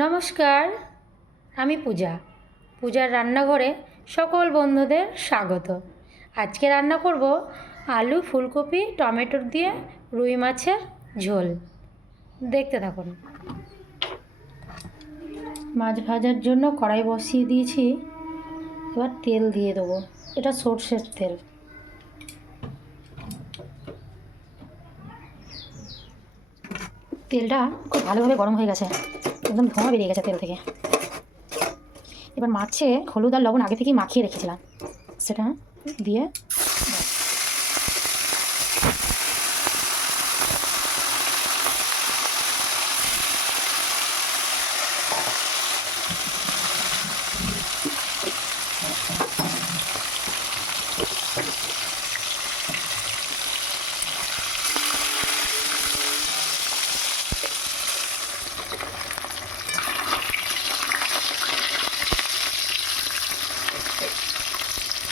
নমস্কার, আমি পূজার রান্নাঘরে সকল বন্ধুদের স্বাগত। আজকে রান্না করব আলু, ফুলকপি, টমেটো দিয়ে রুই মাছের ঝোল। দেখতে থাকুন। মাছ ভাজার জন্য কড়াই বসিয়ে দিয়েছি, এবার তেল দিয়ে দেবো। এটা সর্ষের তেল। তেলটা খুব ভালোভাবে গরম হয়ে গেছে, একদম ধোঁয়া বেরিয়ে গেছে তেল থেকে। এবার মাছে হলুদ আর লবণ আগে থেকেই মাখিয়ে রেখেছিলাম, সেটা দিয়ে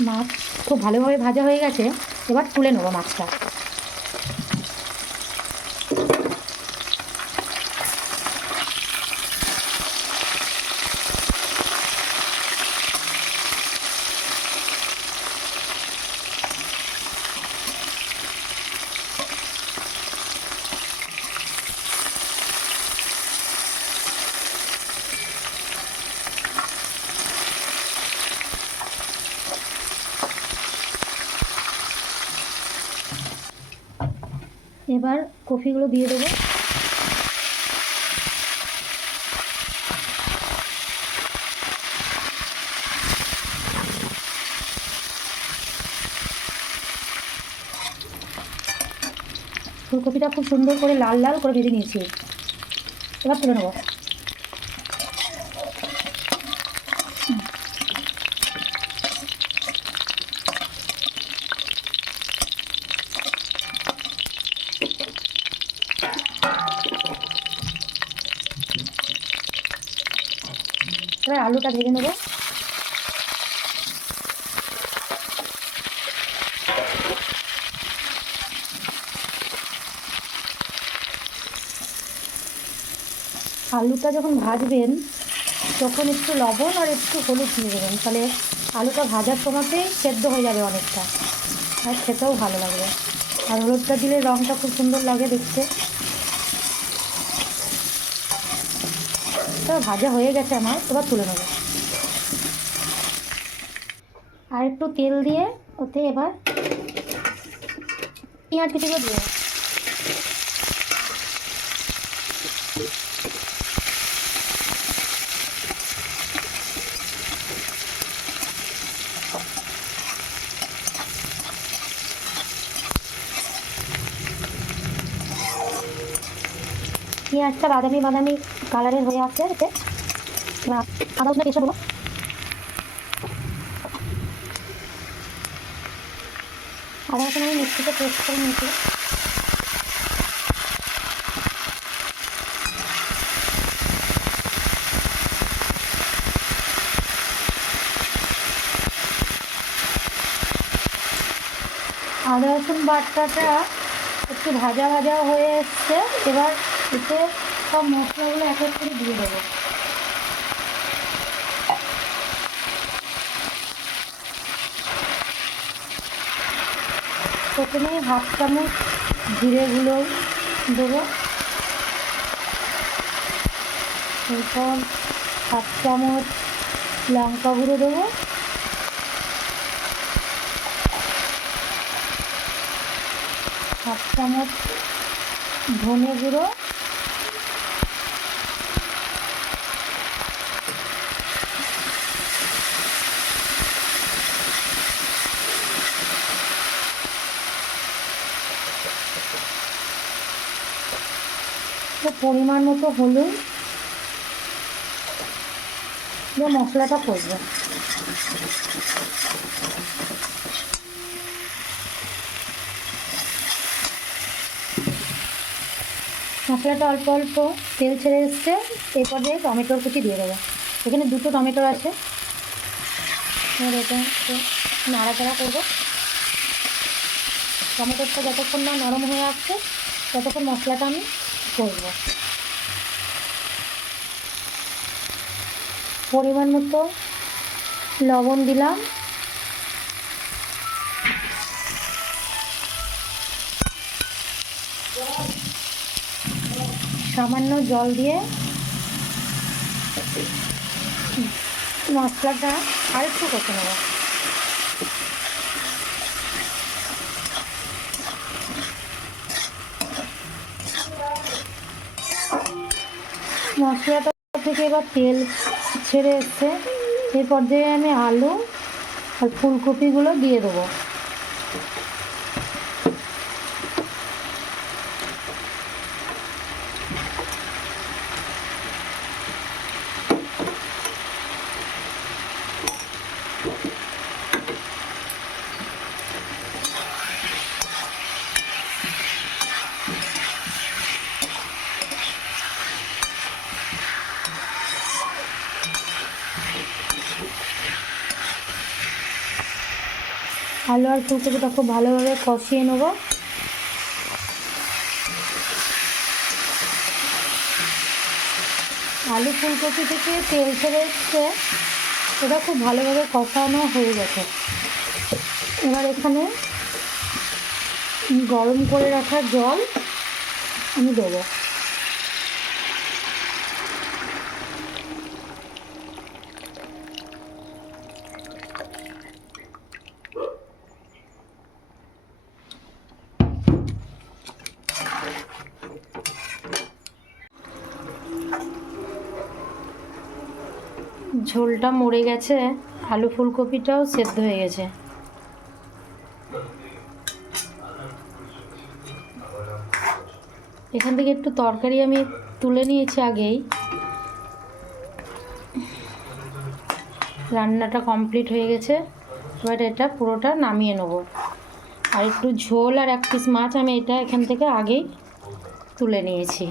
মাছ খুব ভালোভাবে ভাজা হয়ে গেছে। এবার তুলে নেবো মাছটা। এবার কপিগুলো দিয়ে দেবো। ফুলকপিটা খুব সুন্দর করে লাল লাল করে ভেজে নিয়েছি, এবার তুলে নেবো। এবার আলুটা ভেজে নেবো। আলুটা যখন ভাজবেন তখন একটু লবণ আর একটু হলুদ দিয়ে দেবেন, তাহলে আলুটা ভাজার সময়তেই সেদ্ধ হয়ে যাবে অনেকটা, আর খেতেও ভালো লাগবে। আর হলুদটা দিলে রঙটা খুব সুন্দর লাগে দেখতে। তো ভাজা হয়ে গেছে আমার, এবার তুলে নেবো। আর একটু তেল দিয়ে ওতে এবার পেঁয়াজ কুচিগুলো দিয়ে পেঁয়াজটা বাদামি বাদামি কালারের হয়ে আসছে। এতে আদা রসুন পেস্ট দেবো। আদা রসুন আমি মিক্সিতে পেস্ট করে নিয়েছি। আদা রসুন বাটাটা একটু ভাজা ভাজা হয়ে এসছে, এবার এতে সব মশলাগুলো এক এক করে দিয়ে দেবো। প্রথমে হাফ চামচ জিরে গুঁড়ো দেবো, এরপর হাফ চামচ লঙ্কা গুঁড়ো দেবো, হাফ চামচ ধনে গুঁড়ো, পরিমাণ মতো হলুদ দিয়ে মশলাটা করবো। মশলাটা অল্প অল্প তেল ছেড়ে এসছে, এরপর দিয়ে টমেটোর কুচি দিয়ে দেবো। এখানে দুটো টমেটো আছে, এবার এটা নাড়াচাড়া করবো। টমেটোটা যতক্ষণ না নরম হয়ে আসছে ততক্ষণ মশলাটা আমি করবো। পরিমাণ মতো লবণ দিলাম, সামান্য জল দিয়ে মশলাটা আরেকটু কষে নেব। মশলাটা থেকে এবার তেল ছেড়ে এসছে, এই পর্যায়ে আমি আলু আর ফুলকপিগুলো দিয়ে দেবো। আলু আর ফুলকপিটা খুব ভালোভাবে কষিয়ে নেব। আলু ফুলকপি থেকে তেল ছেড়ে এসছে, এটা খুব ভালোভাবে কষানো হয়ে গেছে। এবার এখানে গরম করে রাখা জল আমি দেবো। ঝোলটা মরে গেছে, আলু ফুলকপিটাও সেদ্ধ হয়ে গেছে। এখান থেকে একটু তরকারি আমি তুলে নিয়েছি আগেই। রান্নাটা কমপ্লিট হয়ে গেছে, এবার এটা পুরোটা নামিয়ে নেব। আর একটু ঝোল আর এক পিস মাছ আমি এটা এখান থেকে আগেই তুলে নিয়েছি।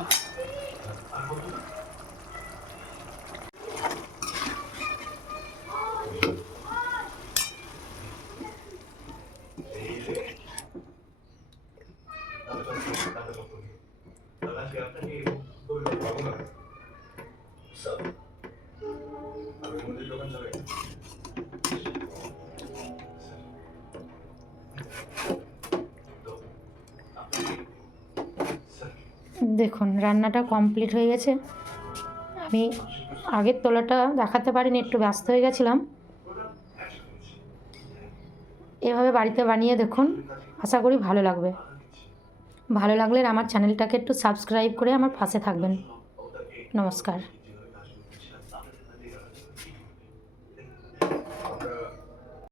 দেখুন রান্নাটা কমপ্লিট হয়ে গেছে। আমি আগের তলাটা দেখাতে পারিনি, একটু ব্যস্ত হয়ে গেছিলাম। এভাবে বাড়িতে বানিয়ে দেখুন, আশা করি ভালো লাগবে। ভালো লাগলে আমার চ্যানেলটাকে একটু সাবস্ক্রাইব করে আমার পাশে থাকবেন। নমস্কার।